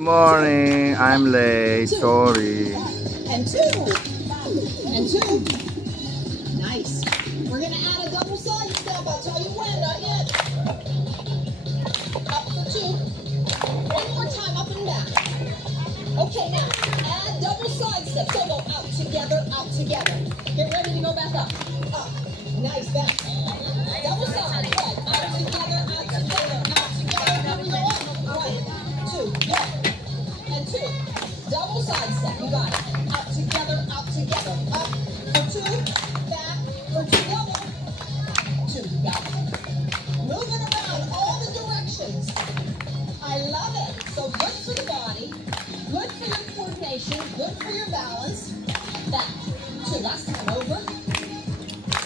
Morning, I'm late, sorry. And two. Nice. We're gonna add a double side step. I'll tell you when, not yet. Up for two. One more time, up and back. Okay, now add double side step. So go out together, out together. Get ready to go back up. Up. Nice, back. Double side. Right. Out together, out together, out together. Now we go up. Right. Two. Go. And two. Double side step. You got it. Out together, out together. Up for two. Back for two. Double. Two. You got it. Moving around all the directions. I love it. So good for the body. Good for your coordination. Good for your balance. Back. Two. Last time over.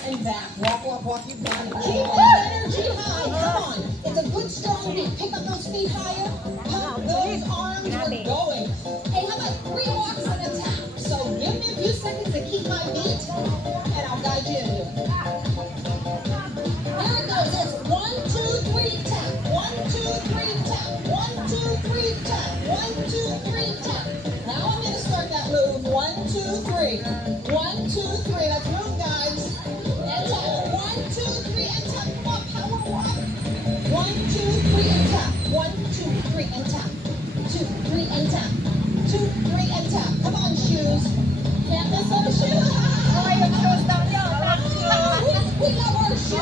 And back. Walk, walk, walk. You got it. Keep that energy high. Come on. It's a good strong beat. Pick up those feet higher. Pump those arms. We're going. Hey, how about 3 walks and a tap? So give me a few seconds to keep my beat, and I'll guide you into it. Here it goes. It's 1, 2, 3, tap. 1, 2, 3, tap. 1, 2, 3, tap. 1, 2, 3, tap. Now I'm going to start that move. 1, 2, 3. 1, 2, 3. Let's move, guys. And tap. 1, 2, 3, and tap. Come on, power walk. 1, 2, 3, and tap. 1, 2, 3, and tap. 2, 3, and tap. 2, 3, and tap. Come on, shoes. Can't miss those shoes. We love our shoes.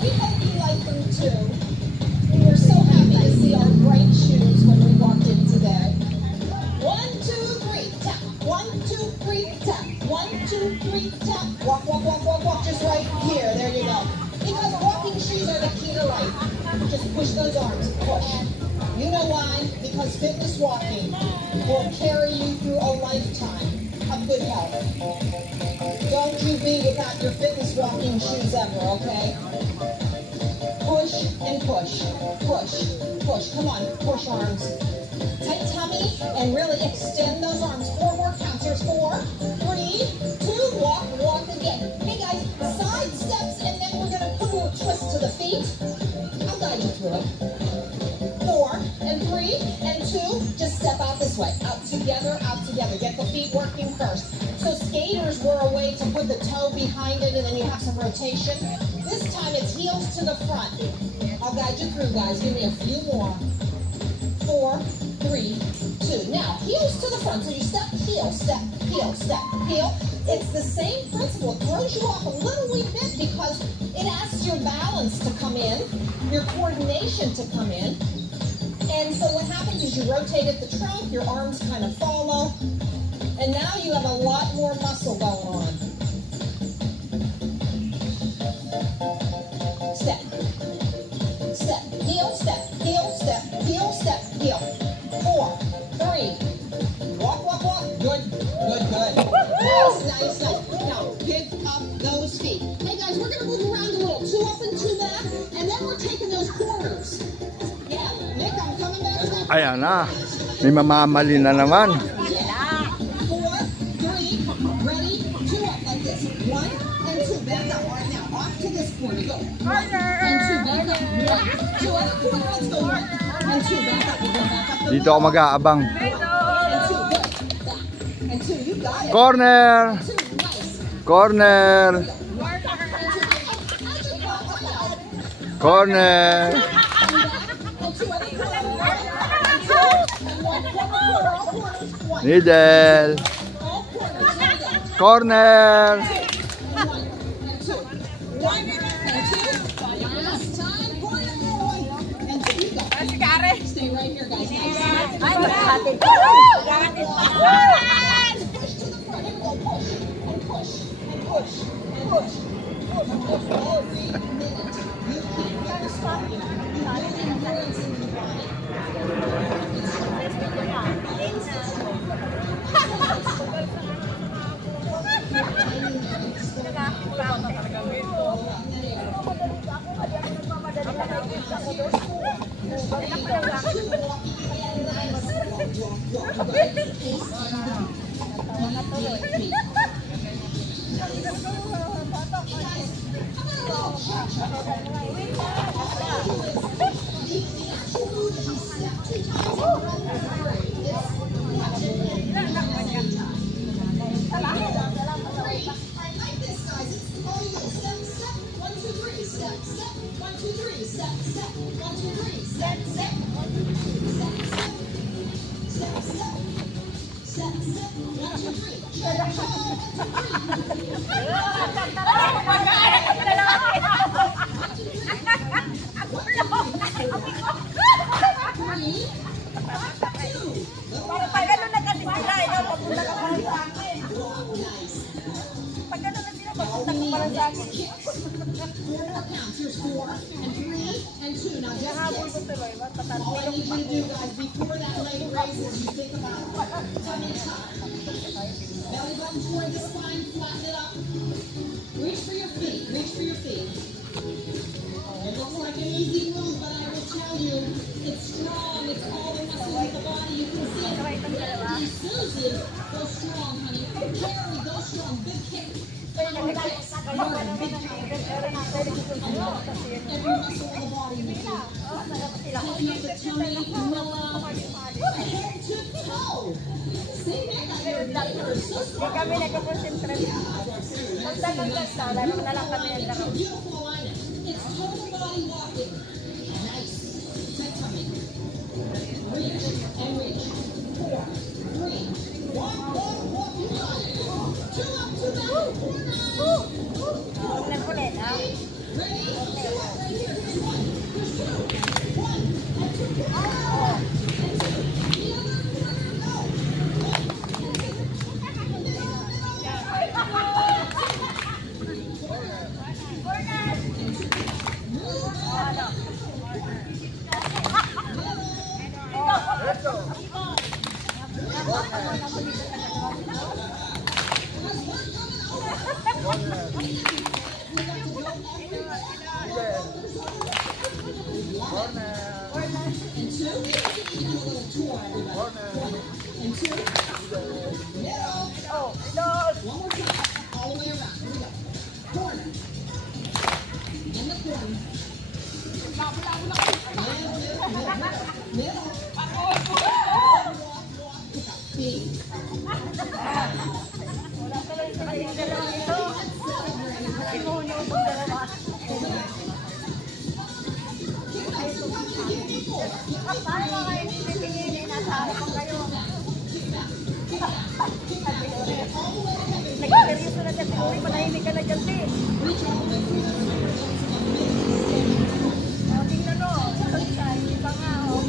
We hope you like them too. We were so happy to see our bright shoes when we walked in today. 1, 2, 3, tap. 1, 2, 3, tap. 1, 2, 3, tap. Walk, walk, walk, walk, walk. Just right here. There you go. Because walking shoes are the key to life. Just push those arms. Push. You know why? Because fitness walking will carry you through a lifetime of good health. Don't you be without your fitness walking shoes ever, okay? Push and push. Push. Push. Come on. Push arms. Tight tummy and really extend those arms. 4 more counts. There's 4, 3, 2, walk, walk again. Hey guys, side steps and then we're going to put a little twist to the feet. I'll guide you through it. 4 and 3 and 2, just step out this way. Out together, out together. Get the feet working first. So skaters were a way to put the toe behind it and then you have some rotation. This time it's heels to the front. I'll guide you through, guys. Give me a few more. 4, 3, 2. Now, heels to the front. So you step, heel, step, heel, step, heel. It's the same principle. It throws you off a little wee bit because it asks your balance to come in, your coordination to come in. And so what happens is you rotate at the trunk, your arms kind of follow, and now you have a lot more muscle going on. Step, step, heel, step, heel, step, heel, step, heel. 4, 3, walk, walk, walk. Good, good, good. Nice, nice, nice. Now, pick up those feet. Hey guys, we're going to move around a little. 2 up and 2 back, and then we're taking those corners. Yeah, Nick, I'm coming back. Ayan na, may mamamali na naman. 4, 3, ready, 2 up like this. 1 and 2, back up right now. Off to this corner, go. 1 and 2, back up. 1, 2 other corner, let's go. 1 and 2, back up. We'll go back up. Dito ako mag-aabang. And 2, good. Back. And 2, you got it. Corner! 2, nice. Corner! Corner! Middle! Corner! Stay right here, guys. Push to the front. Here we go. Push and push and push and push. Every minute you keep your stop. You put endurance in your body. The actual move is you step 2 times and run Para pag ano na kasi sila, ikaw papunta ka pala sa akin. Pag ano na sila, papunta ka pala sa akin. Nahabol ko tuloy, All I need you to do, guys, before that leg raises, you think about tummy tuck. Belly button toward the spine, flatten it up. Reach for your feet, reach for your feet. It looks like an easy move, but I will tell you, it's strong. It's all the muscles of the body. You can see it. Susie, go strong, honey. Carry, go strong. Big kick. Every muscle of the body. Tightening up the tummy, middle up. Head to toe. See, that got your neck hurt so Hindi strong. kami nagkakonsentrate. Magdagdag na, lalo na lang kami It's a nagkaroon. beautiful alignment. It's total body walking. Nice. Tight tummy. Reach and reach. 4, 3, 1, walk, you got it. 2 up, 2 down, 4 down. Tingnan ulit, ha? Ready? 2 up right here. There's 1. There's 2. 1 and 2. Oh. And 2. The other, go. Nag-seryoso na siya, siguro panahimik ka na dyan, te. Tingnan mo, ito siya, hindi pa nga, oh.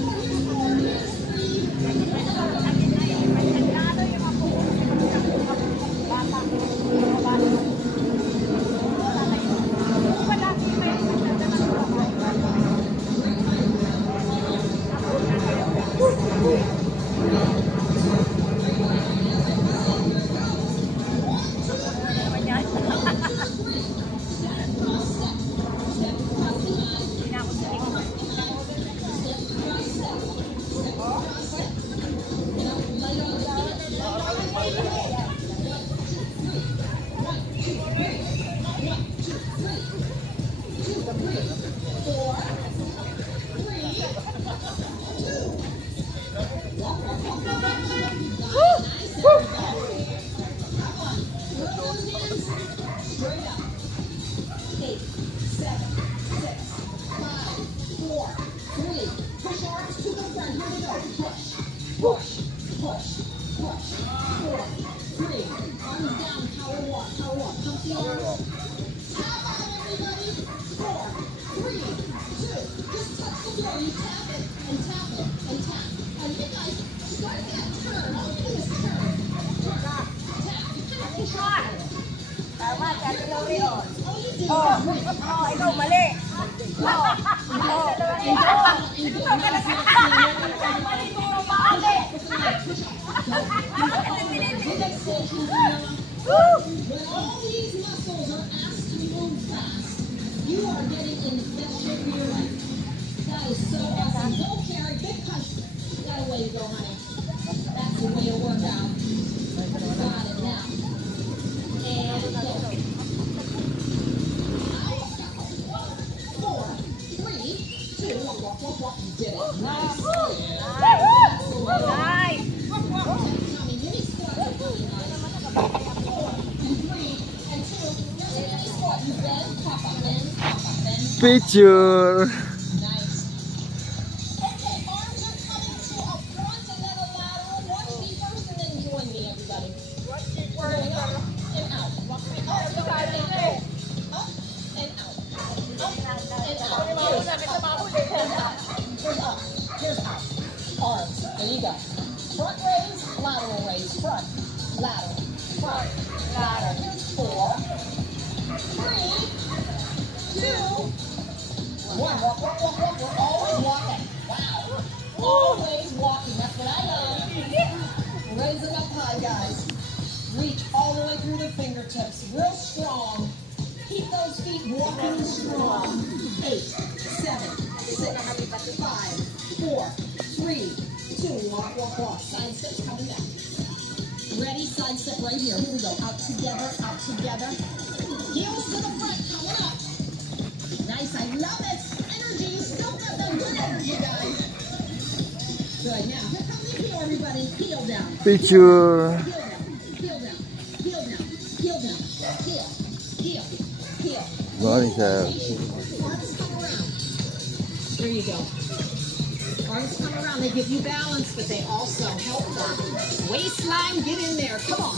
Tama, si Ate Lori, oh. Oh, ikaw mali. Oh, ito ka na sa mali ko mali. When all these muscles are asked to move fast, you are getting in the best shape of your life. That is so awesome. Go, Carrie. Big punch. That way to go, honey. That's the way to work out. Got it now. And go. 4, 3, 2, walk, walk, walk. You did it. Nice. Nice. Tommy, mini squat. Really nice. 4 and 3 and 2. There's a mini squat. You bend, pop up, bend, pop up, bend. Picture. Nice. Okay, arms are coming to a front and then a lateral. Watch me first and then join me, everybody. There you go. Front raise, lateral raise, front, lateral, front, lateral. 4, 3, 2, 1. Walk, walk, walk, walk. We're always walking. Wow. Always walking. That's what I love. Raise it up high, guys. Reach all the way through the fingertips. Real strong. Keep those feet walking strong. 8, 7, 6, 5, 4, 3, 2. Walk, walk, walk. Side steps coming down. Ready? Side step right here. Here we go. Out together, out together. Heels to the front. Coming up. Nice. I love it. Energy. You still got that good energy, guys. Good. Now, here comes the heel, everybody. Heel down. Picture. Heel down. Heel down. Heel down. Heel. Heel. Heel. Morning, sir. Arms come around. There you go. Arms come around. They give you balance, but they also help that waistline. Get in there. Come on.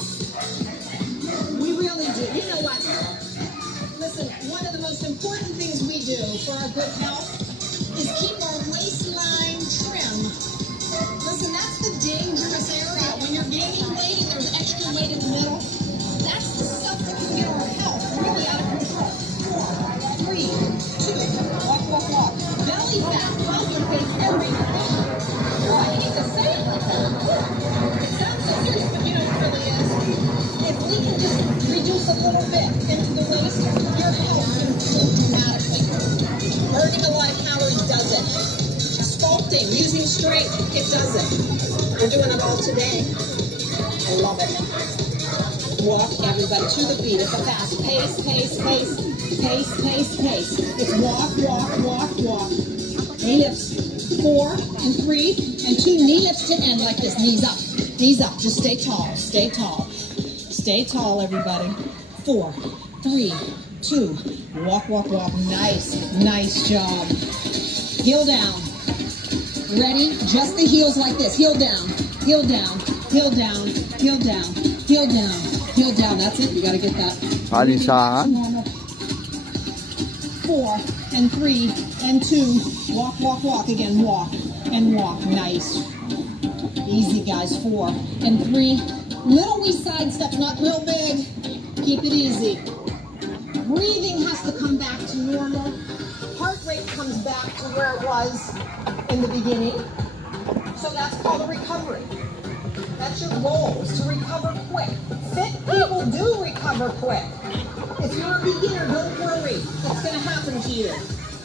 We really do. You know what? Listen, one of the most important things we do for our good health is keep our waistline trim. Listen, that's the dangerous area. When you're gaining weight and there's extra weight in the middle, that's the stuff that can get our health really out of control. 4, 3, 2, walk, walk, walk. Belly fat, pump your face everywhere. Oh, I hate to say it like that. It sounds so serious, but you know it really is. If we can just reduce a little bit into the waist, your health can improve dramatically. Burning a lot of calories does it. Sculpting, using strength, it does it. We're doing it all today. I love it. Walk, everybody, to the beat. It's a fast pace, pace, pace, pace, pace, pace. It's walk, walk, walk, walk. Knee lifts. 4 and 3 and 2. Knee lifts to end like this. Knees up. Knees up. Just stay tall. Stay tall. Stay tall, everybody. 4, 3, 2. Walk, walk, walk. Nice. Nice job. Heel down. Ready? Just the heels like this. Heel down. Heel down. Heel down. Heel down. Heel down. Heel down. That's it. You got to get that. Alinsahan. 4 and 3 and 2. Walk, walk, walk. Again, walk and walk. Nice. Easy, guys. 4 and 3. Little wee side steps, not real big. Keep it easy. Breathing has to come back to normal. Heart rate comes back to where it was in the beginning. So that's called a recovery. That's your goal, is to recover quick. Fit people do recover quick. If you're a beginner, don't worry. It's going to happen to you.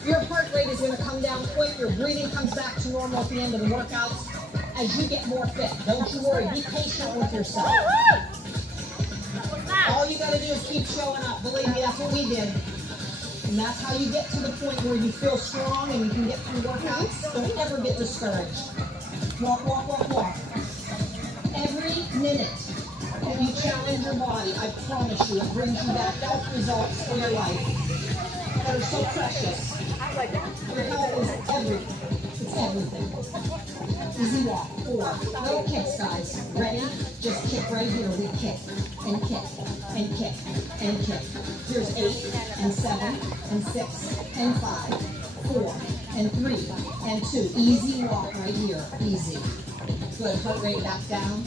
Your heart rate is going to come down quick. Your breathing comes back to normal at the end of the workouts as you get more fit. Don't you worry. Be patient with yourself. All you got to do is keep showing up. Believe me, that's what we did. And that's how you get to the point where you feel strong and you can get through workouts. Don't ever get discouraged. Walk, walk, walk, walk. Every minute that you challenge your body, I promise you, it brings you back health results for your life that are so precious. Your health is everything. It's everything. Easy walk. 4. Little kicks, guys. Ready? Just kick right here. We kick and kick and kick and kick. Here's 8 and 7 and 6 and 5, 4 and 3 and 2. Easy walk right here. Easy. Good. Heart rate back down.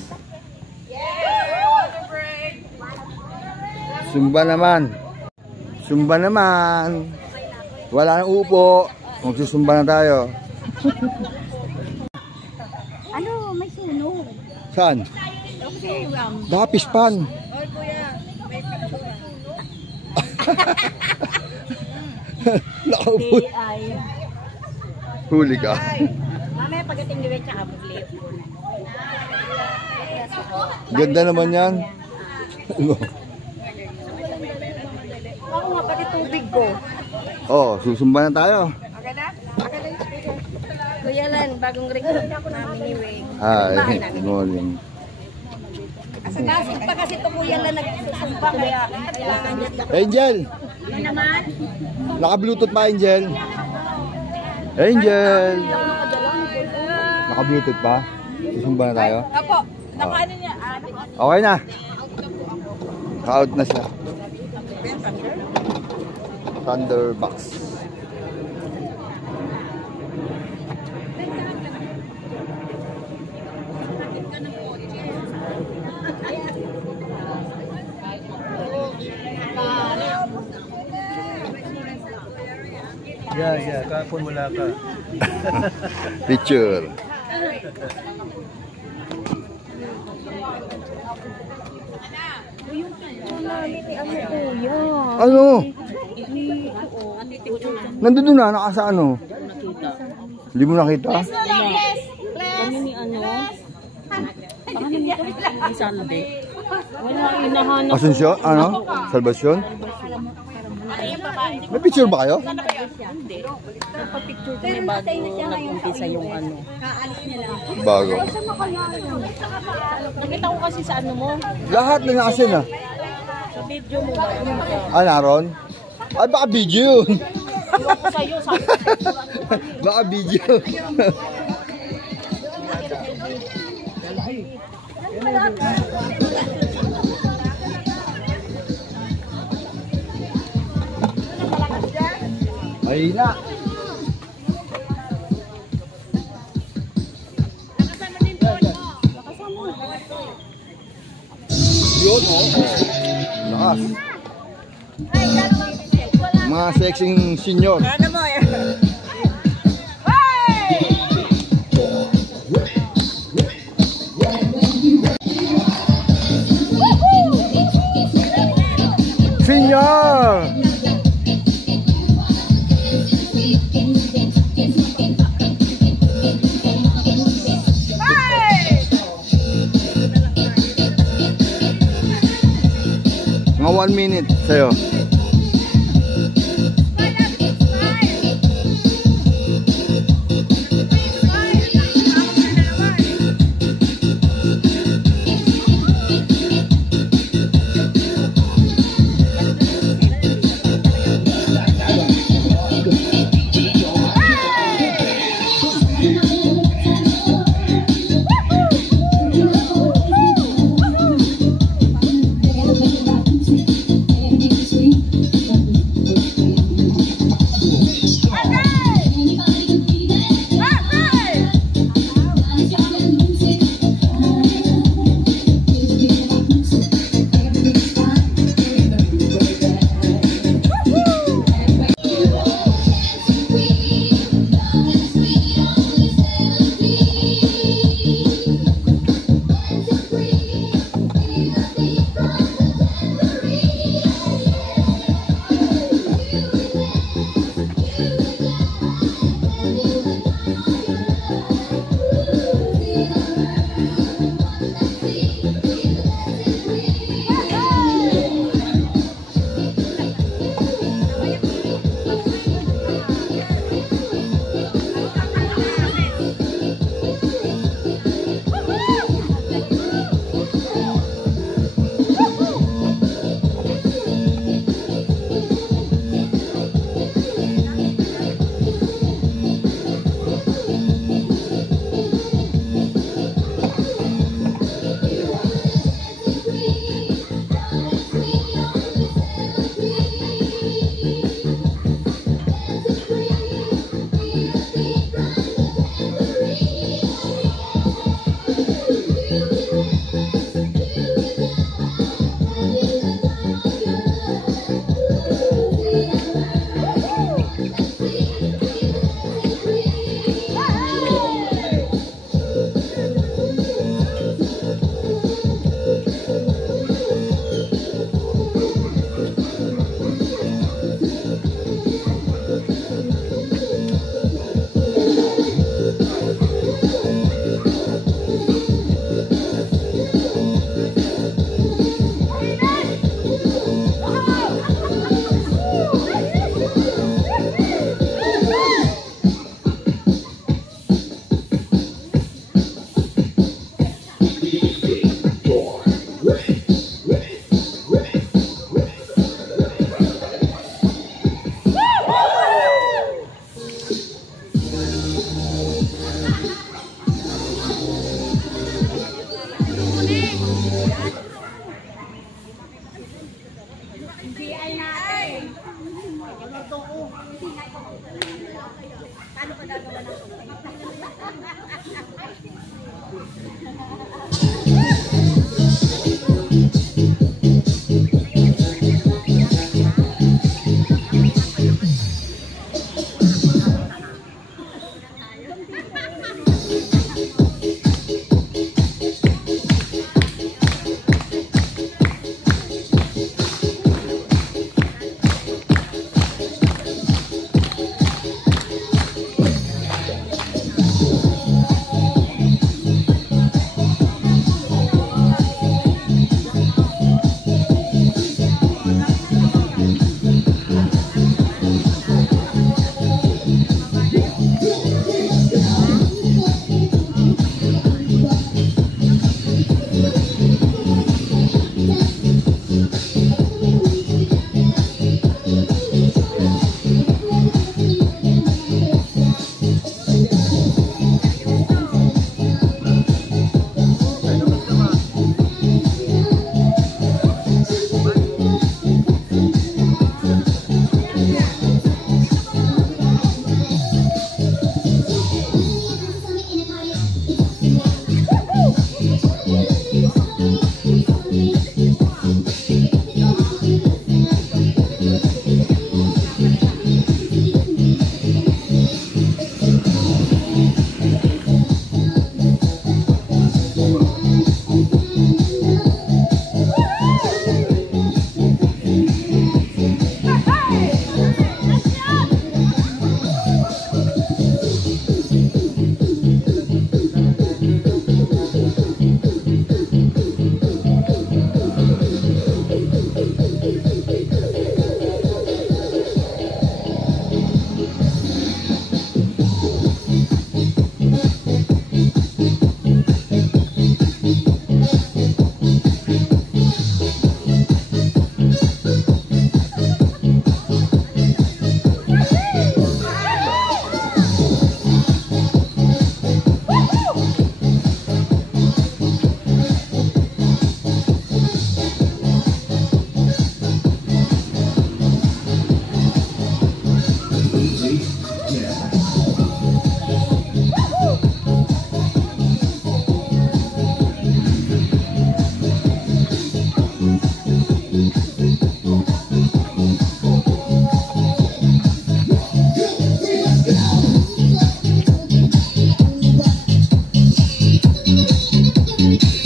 Zumba naman. Zumba naman. Wala nang upo. Magsusumba na tayo. Ano, may sunog. Saan? Okay, Baka pispan. Oy, kuya, may pagsunog. Nakaupo. Ay. Huli ka. Mamaya pagdating diwet tsaka buglit. Ganda naman yan. Ako nga pati tubig ko. Oh, susumba na tayo. Okay na? Okay na yung speaker. Kuya Lan, bagong record namin ni Wing. Hi, good morning. Kasi pa kasi ito Kuya Lan nagsusumpa kaya kailangan niya. Angel! Ano naman? Naka-bluetooth pa, Angel? Angel! Naka-bluetooth pa? Susumba na tayo? Apo, nakaano niya? Okay na. Ka-out na siya. Thunderbox. Yeah. Kahapon wala ka. Picture. Ano? Nandun na, nakasa ano? Hindi mo nakita? Kami ni ano? Paano nito? May Sunday. Wala, hinahanap. Asunsyon? Ano? Salvation? May picture ba kayo? Hindi. Nagpa-picture kami bago nag-umpisa yung ano. Bago. Nakita ko kasi sa ano mo. Lahat na nakasin ah. Sa video mo ba? Ah, naroon? Ay, baka video yun. Iwan ko sa'yo. Sabi ko. Baka video. Ay na. Yun, oh. Lakas. Mga sexing senior. Ano mo eh? Senior! Mga 1 minute sa'yo.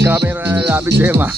camera na lapit sa'yo, ma.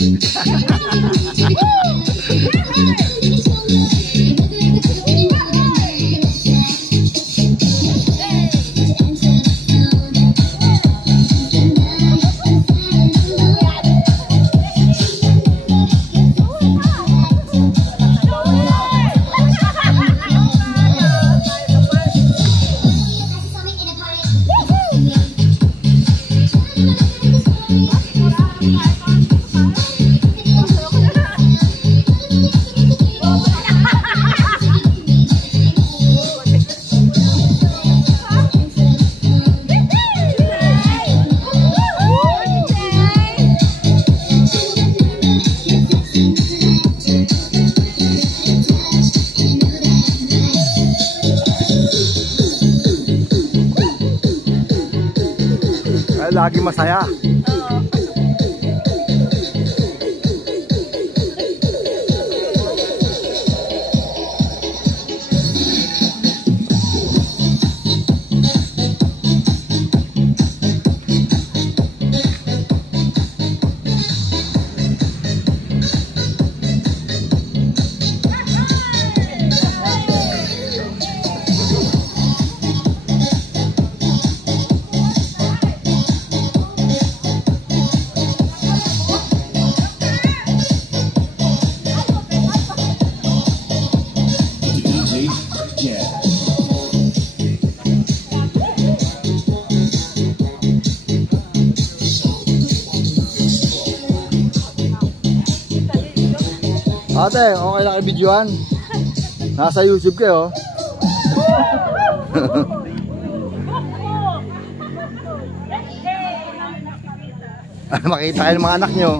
Lagi masaya. Ate, okay lang i-videoan? Nasa YouTube kayo. Makita kayo ng mga anak nyo.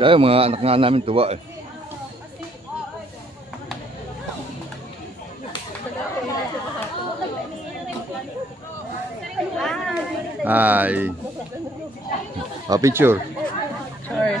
Dahil mga anak nga namin tuwa eh. Hi. Picture. Sure.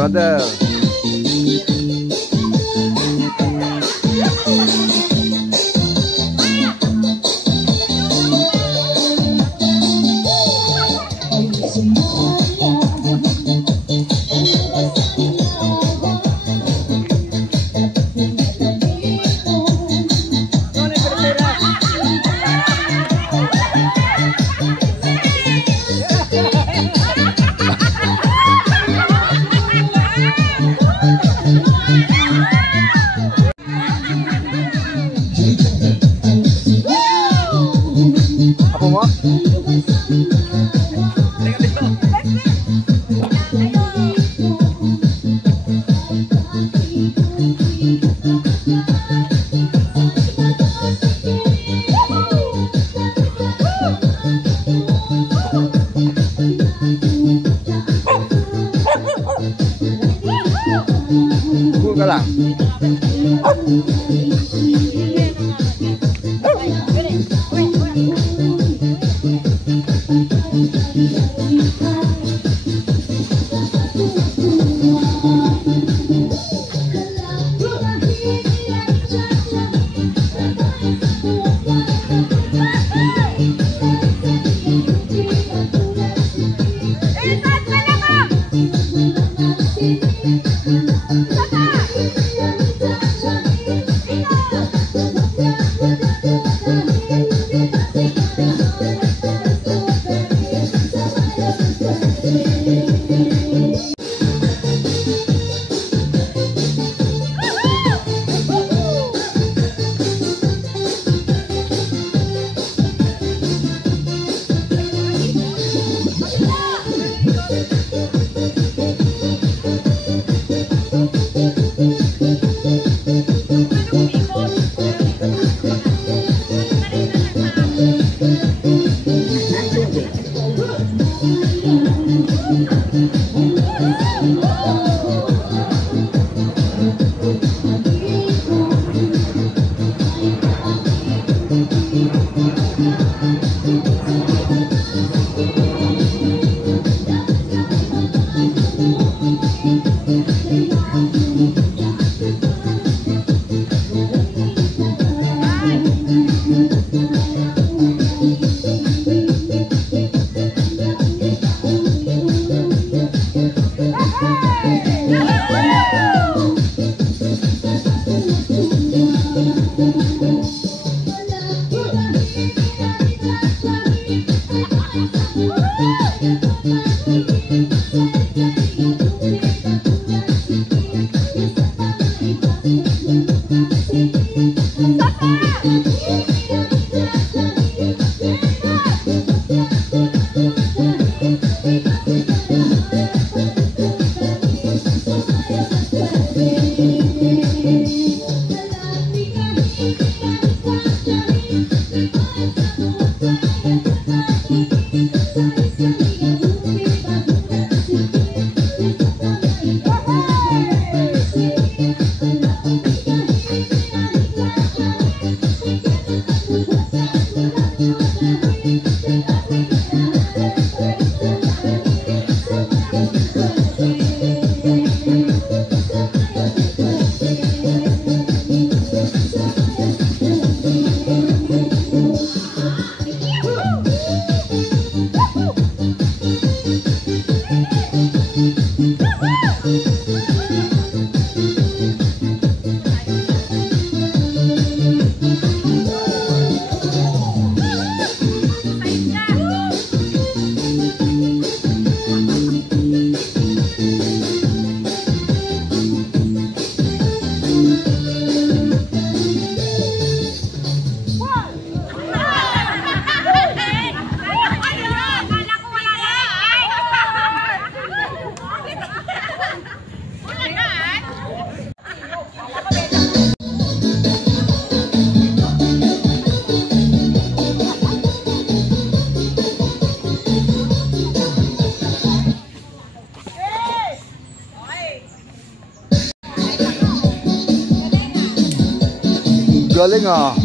Brother. Ako mo? Cool ka lang. Galing ah.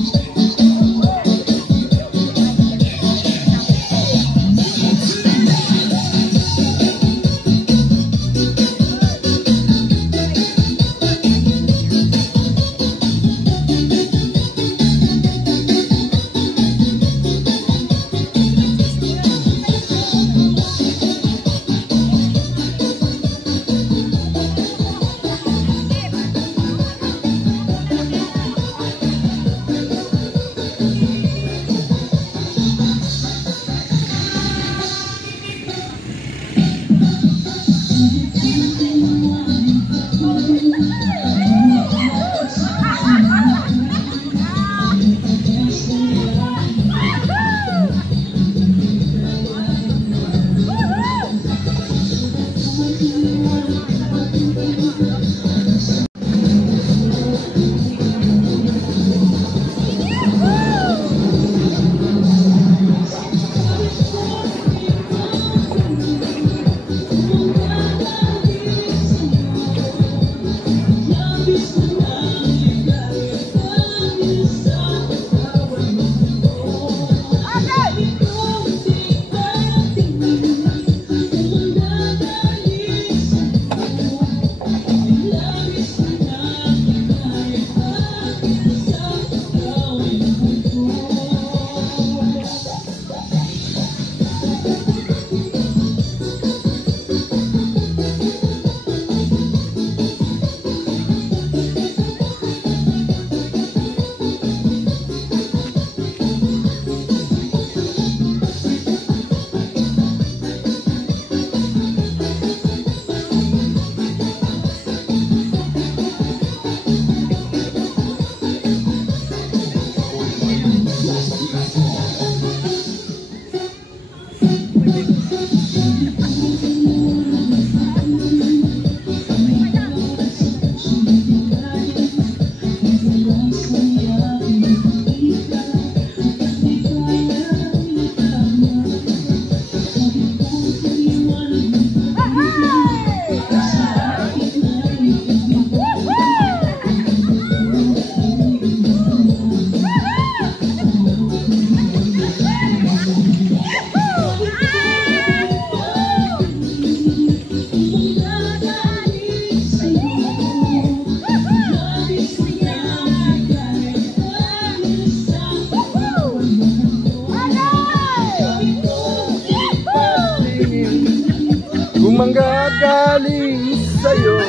Kung manggagaling sa'yo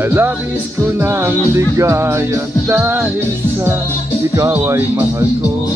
ay labis ko ng ligaya dahil sa ikaw ay mahal ko.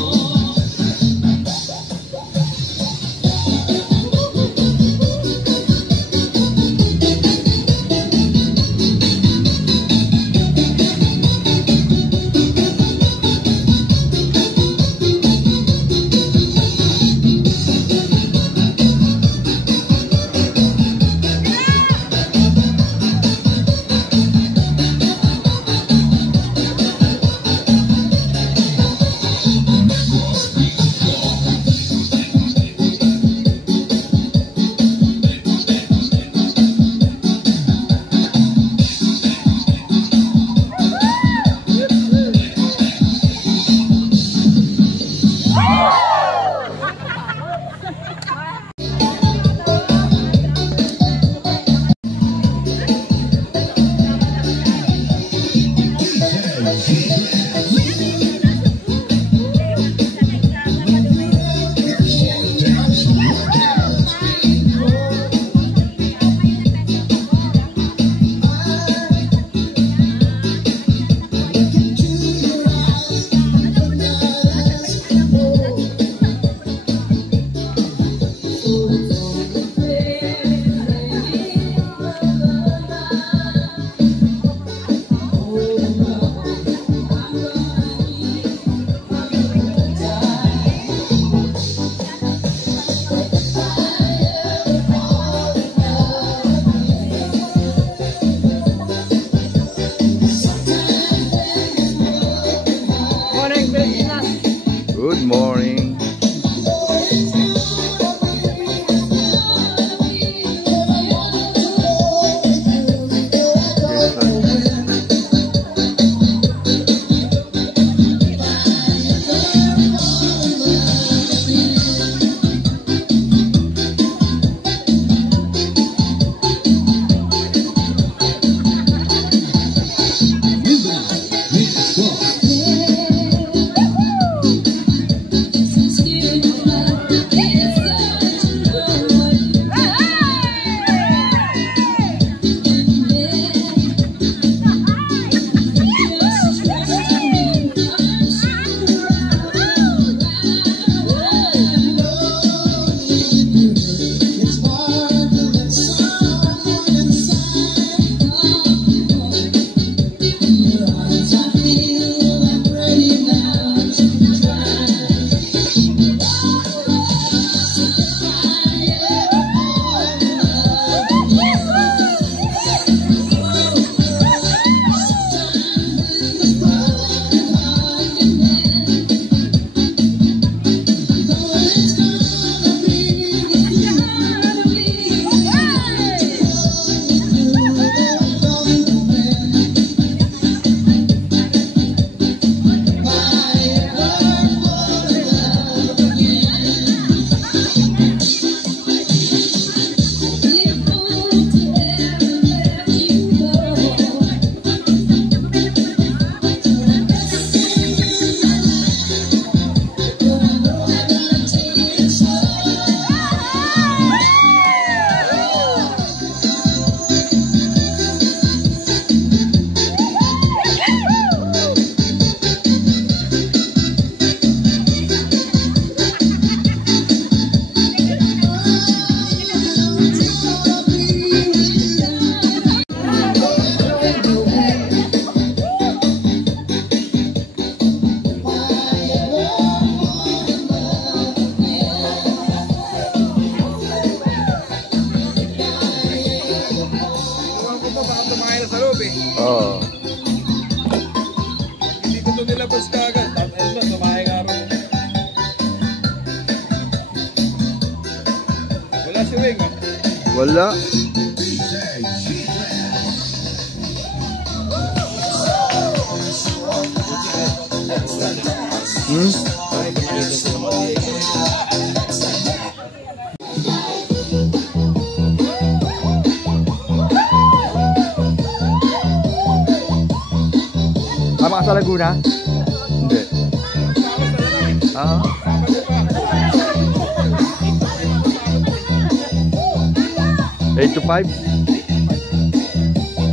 Good morning. Oo. Hindi ko ito nilabas ka agad. Tapos ito, tumahay nga rin. Wala si Weng ah. Wala. Tama ka sa Laguna? Hindi. 8 to 5?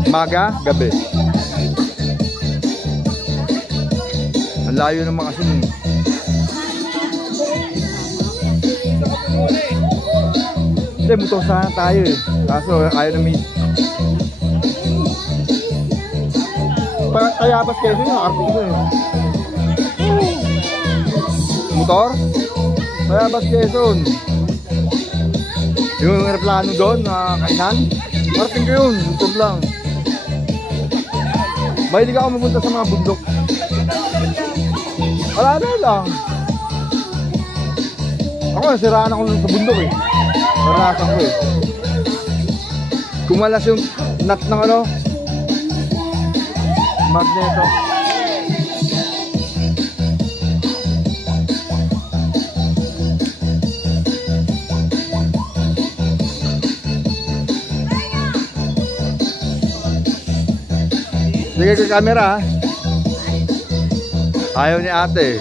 Maga, gabi. Ang layo naman kasi nun. Hindi, motor sana tayo eh. Kaso ayaw na meet. Tayabas kayo sa'yo, nakakot ko eh. Motor? Tayabas Quezon. Yung aeroplano doon na kainan. Parating ko yun, motor lang. Mahilig ako mapunta sa mga bundok. Wala na lang. Ako nasiraan ako sa bundok eh. Naranasan ko eh. Kumalas yung nut ng ano, magneto. Sige ka camera ha. Ayaw ni ate.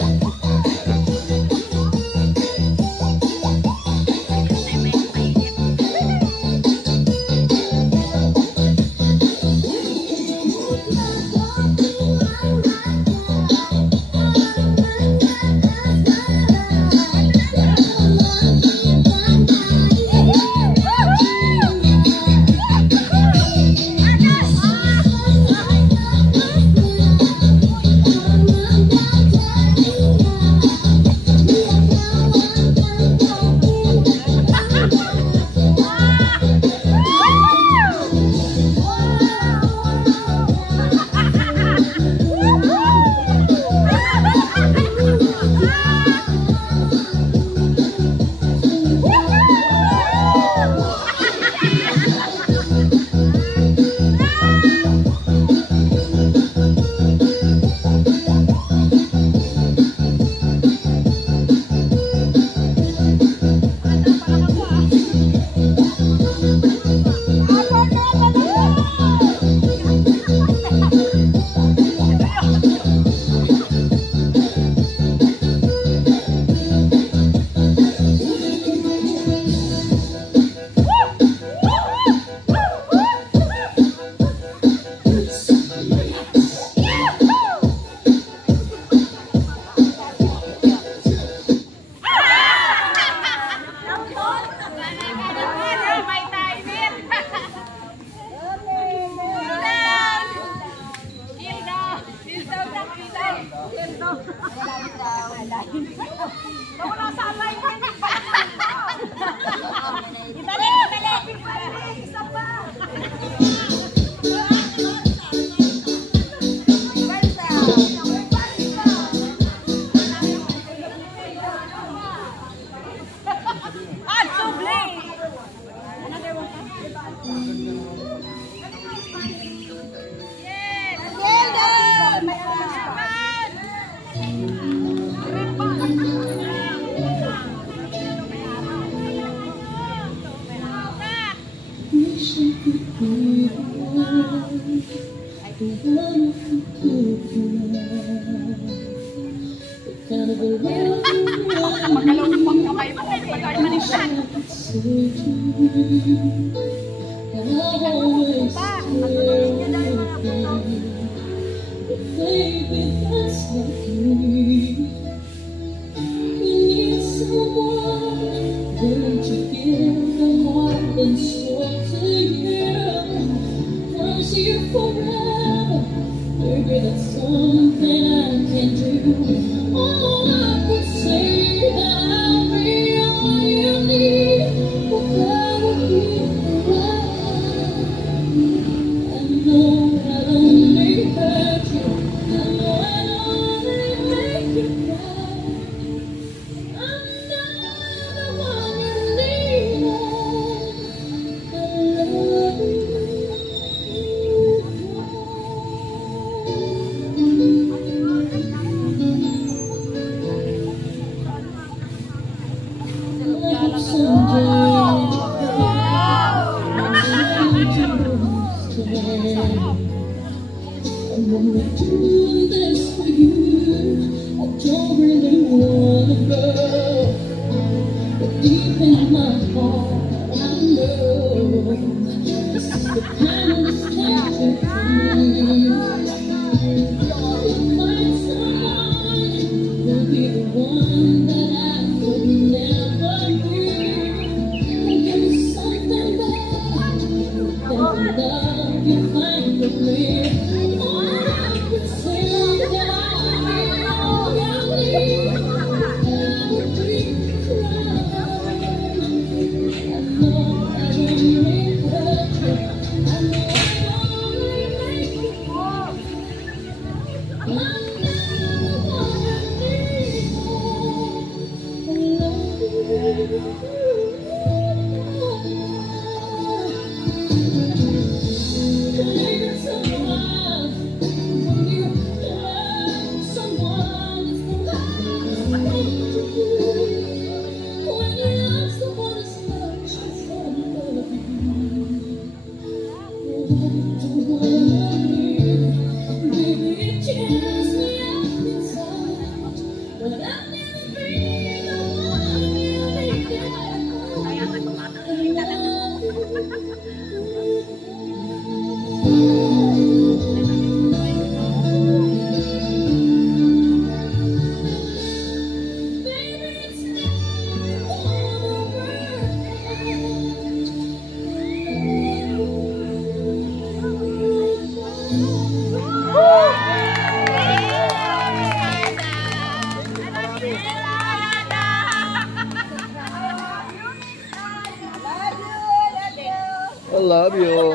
I love you.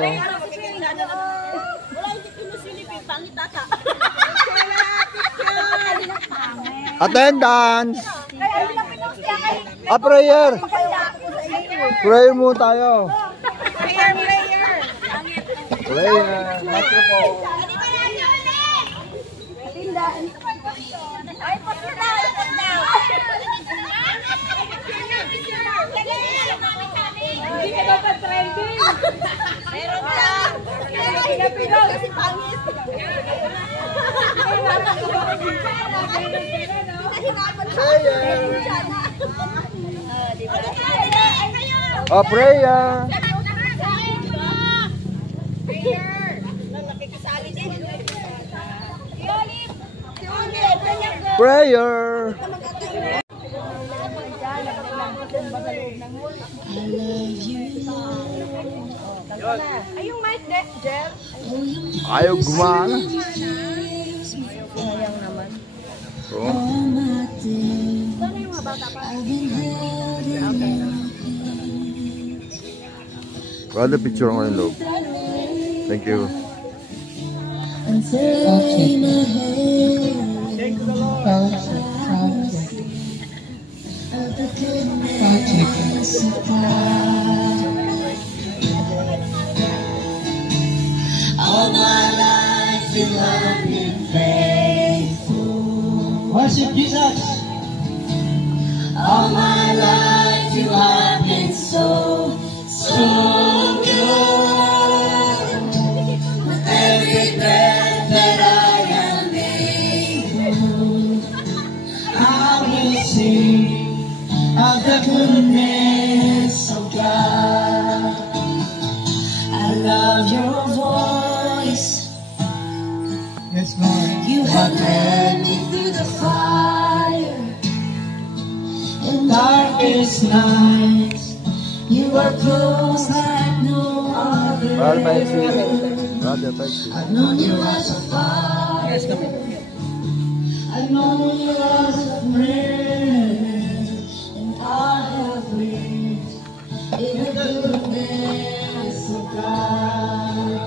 Attendance! A prayer! Prayer mo tayo. Prayer. Microphone. Hindi ka dapat trending. Meron ka. Pinapinaw kasi pangit. A prayer. Prayer. Ayong mic, Jeff. Ayaw gumana. Sayang naman. Oh. Sana yung mga bata pa. Brother, picture mo yung loob. Thank you. All my life you have been faithful. Worship Jesus. All my life you have been so good. With every breath that I am able, I will sing of the goodness of God. I love your voice. Yes, Lord. You have led me through the fire in darkest nights. You are close like no other. Brother, thank you. Brother, thank you. I've known you as a father. Yes, kami. I've known you as a friend, and I have lived in the goodness of God.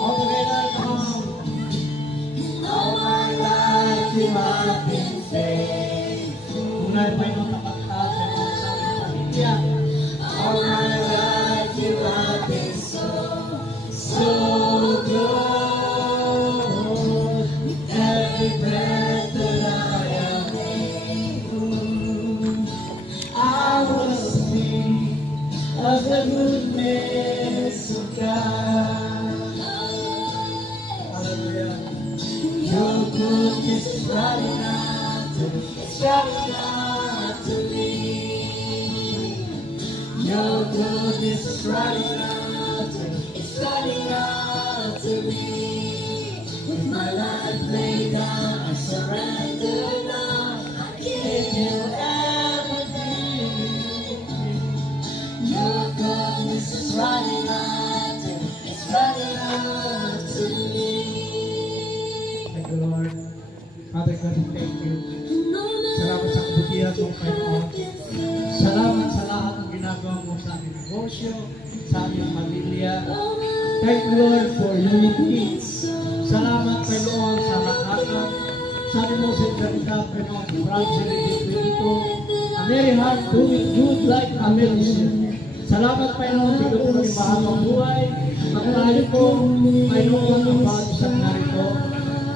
All together, come on. All my life you have been faithful. All my life you have been so good. With every breath that I am able, I will sing of the goodness of God. Hallelujah. Your goodness is running after me. It's running after me. Your goodness is running after me. It's running after me. With my life laid down, I surrender now. I give you everything. Your goodness is running after, it's running after me. Thank you, Lord. Father God, thank you. Salamat sa kabutihan mo, Panginoon. Salamat sa lahat ng ginagawa mo sa aming negosyo, sa aming pamilya. Thank you, Lord, for unity. Salamat, Panginoon, sa lahat. Sabi mo sa salita, Panginoon, sa Francis 22, a merry heart doing good like a medicine. Salamat, Panginoon, bigyan mo ng mahabang buhay. Magpahali ko, Panginoon, ang bawat isang narito.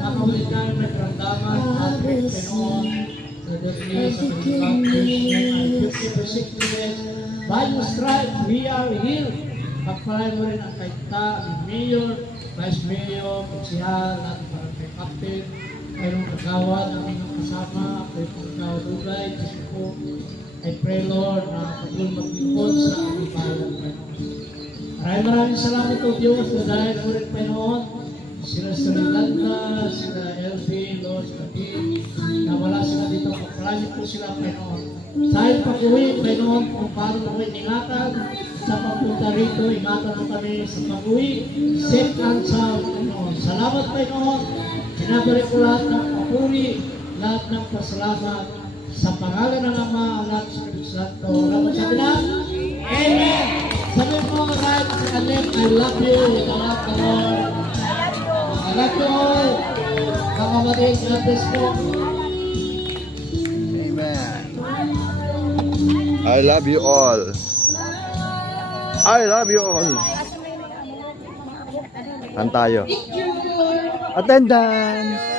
Makaulit na yung nagkaramdaman at Panginoon, sa destiny sa mga Christian and 50 sickness. By your stripes, we are healed. Pagpalay mo rin ang kaita, ang mayor, vice mayor, konsyal, at parang kay captain, mayroong kagawad ang inyong kasama, kayo pong ikaw dugay, kasi po, I pray, Lord, na patuloy maglingkod sa aming bayan, Panginoon. Maraming salamat o Diyos, na dahil mo rin, Panginoon, sila sa Rilanda, sila LB, Lord, Katin, na wala sila dito, pagpalay po sila, Panginoon. Sa iyong pag-uwi, Panginoon, kung paano mo ingatan, sa pagpunta rito, ingatan mo kami sa pag-uwi, safe and sound, Panginoon. Salamat, Panginoon. Pinabalik ko lahat ng papuri, lahat ng pasalamat, sa pangalan ng Ama, Anak, Espiritu Santo. Salamat sa atin. Amen! Sabi mo, right sa kanil, I love you, with the love of the Lord. I love you all. Mga kapatid, God bless po. Amen. I love you all. I love you all. An tayo. Attendance.